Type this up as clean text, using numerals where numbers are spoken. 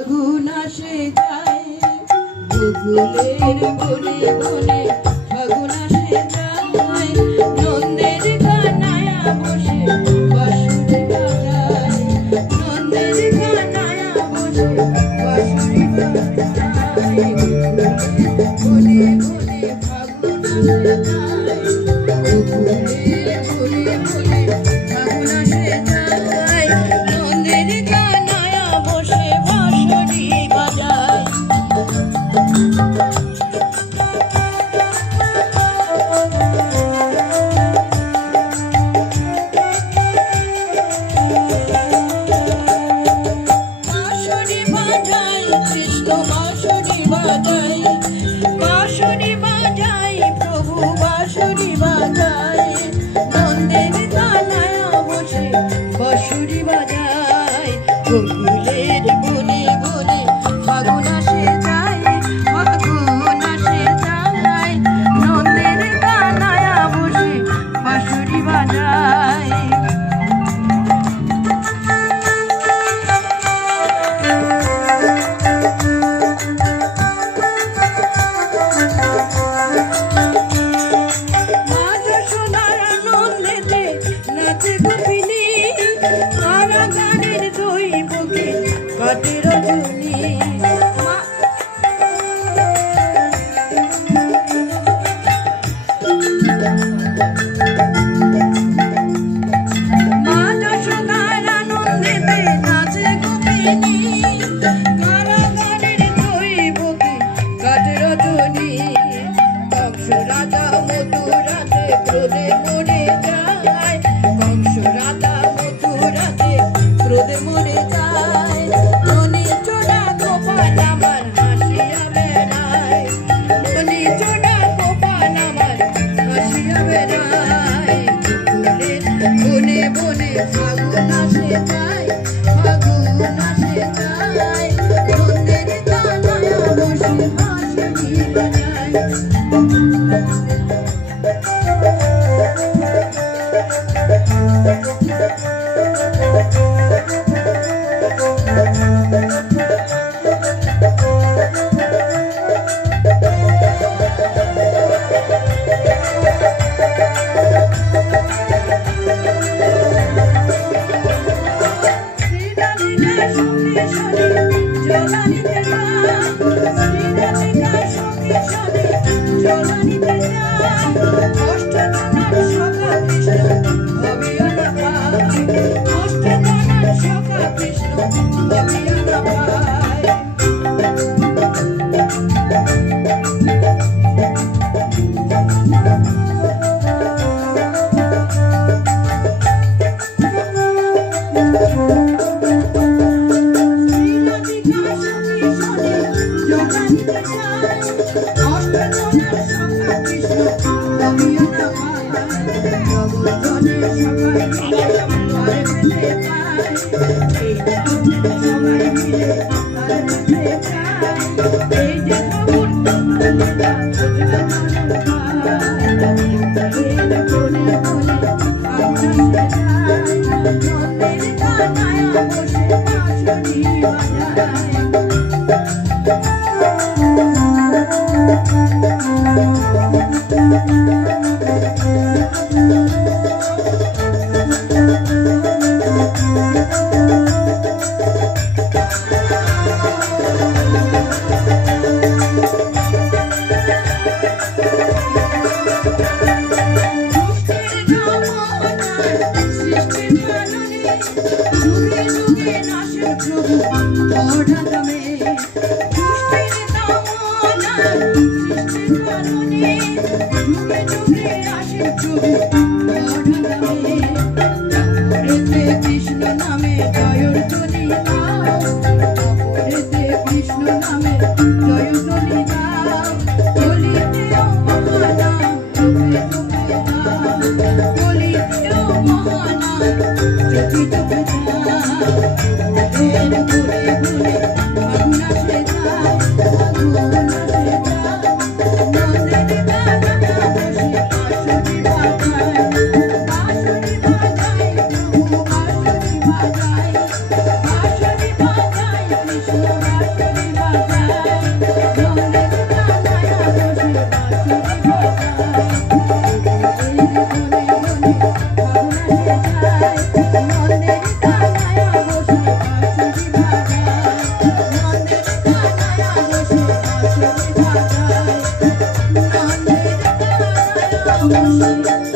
আগুন আসে যায় বকুলের বনে বনে, আগুন আসে যায় নন্দের কানায়া বসে বাঁশুরি বাজায়, নন্দের কানায়া বসে বাঁশুরি বাজায়, বনে বনে আগুন আসে যায় বকুলের বনে বনে, আগুন আসে যায় নন্দের কানায়া বসে বাঁশুরি বাজায়। বাঁশুরি বাজায় কৃষ্ণ বাঁশুরি বাজায়, বাঁশুরি বাজায় প্রভু বাঁশুরি বাজায়, নন্দের কানায়া বসে বাঁশুরি বাজায়, বকুলের বনে বনে আগুন আসে যায়, আগুন আসে যায় নন্দের কানায়া বসে বাঁশুরি বাজায়। আজ সোনার আনন্দেতে নাচে গোপিনী, কারাগারের দৈবকে কাটে রজনী। আজ সোনার আনন্দেতে নাচে গোপিনী, কারাগারের দৈবকে কাটে রজনী। কংস রাজা মথুরাতে ক্রোধে মরে যায়, কংস রাজা মথুরাতে ক্রোধে মরে যায়, ননি চোরা গোপাল আমার হাসিয়া বেড়ায়, ননি চোরা গোপাল আমার হাসিয়া বেড়ায়, বকুলের বনে বনে আগুন আসে যায়, আগুন আসে যায় নন্দের কানায়া বসে বাঁশুরি বাজায়। শ্রীরাধিকা সখী সনে জলানিতে যায়, শ্রীরাধিকা সখী সনে জলানিতে যায়, অষ্টজনার সখা কৃষ্ণ অভিয়ানা পায়, অষ্টজনার সখা কৃষ্ণ অভিয়ানা পায়। শ্রীরাধিকা সখী সনে জলানিতে যায়, অষ্টজনার সখা কৃষ্ণ অভিয়ানা পায়, জগজ্জনের সবাই মিলে তার পেতে পায়, এই জগতের সবাই মিলে তার পেতে চায়, এই যে প্রভুর লীলা বোঝা মানব পায়, বকুলের বনে বনে আগুন আসে যায়, নন্দের কানায়া বসে বাঁশুরি বাজায়। যুগে যুগে নাচেন প্রভু অঢাকামে, দুষ্টের দমনায় সৃষ্টির কারণে, যুগে যুগে আসেন প্রভু অঢাকামে। অপরেতে কৃষ্ণ নামে জয়র ধ্বনি দাও, অপরেতে কৃষ্ণ নামে জয়র ধ্বনি দাও, বলিতেও মহানাম চোখে চোখে দাও, বলিতেও মহানাম চোখে চোখে দাও। বকুলের বনে বনে আগুন আসে যায়, আগুন আসে যায় নন্দের কানায়া বসে বাঁশুরি বাজায়, বাঁশুরি বাজায় প্রভু বাঁশুরি বাজায়, বাঁশুরি বাজায় কৃষ্ণ বাঁশরি বাজায় নন্দের কানায় বসে বাঁশরি বাজায় এই মনে মনে ভাবনা সে যায় নন্দের কানায় বসে বাঁশরি বাজায় নন্দের কানায় বসে বাঁশরি বাজায় নন্দের কানায় বসে